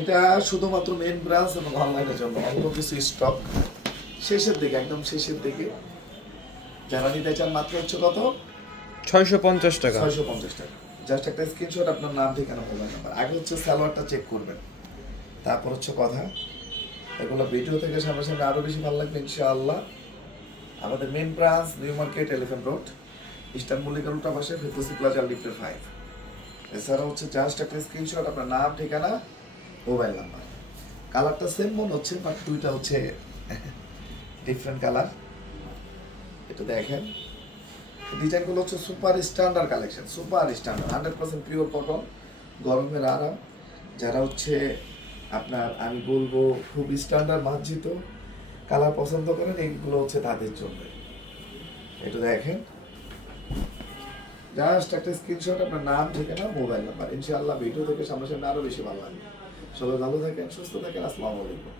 এটা শুধুমাত্র main branch এবং অনলাইনের জন্য, অল্প কিছু স্টক শেষের দিকে, একদম শেষের দিকে। যারা নিতে চান মাত্র হচ্ছে কত, 650 টাকা। 650 টাকা। জাস্ট একটা স্ক্রিনশট, আপনার নাম, ঠিকানা, মোবাইল নাম্বার। আগে হচ্ছে সালোয়ারটা চেক করবেন, তারপর হচ্ছে কথা। এগুলো ভিডিও থেকে সামনাসামনি আরও বেশি ভালো লাগবে ইনশাআল্লাহ। আমাদের main branch New Market, Elephant Road, Eastern Mallika রুটা পাশে, ফেরদৌসি প্লাজা, লিফটের 5। এছাড়া হচ্ছে জাস্ট একটা স্ক্রিনশট, আপনার নাম, ঠিকানা, মোবাইল নাম্বার। কালারটা সেম মনে হচ্ছে, বাট দুইটা হচ্ছে ডিফারেন্ট কালার। এটা দেখেন, ডিজাইনগুলো হচ্ছে super standard collection, super standard, 100% pure cotton, গরমের আরাম। যারা হচ্ছে আপনার, আমি বলবো খুব স্ট্যান্ডার্ড মার্জিত কালার পছন্দ করেন, এইগুলো হচ্ছে তাদের জন্য। এটা দেখেন, জাস্ট একটা স্ক্রিনশট, আপনার নাম, ঠিকানা, মোবাইল নাম্বার। ইনশাআল্লাহ ভিডিও থেকে সামনাসামনি আরও বেশি ভালো লাগবে। সবাই ভালো থাকেন, সুস্থ থাকেন। আসসালামু আলাইকুম।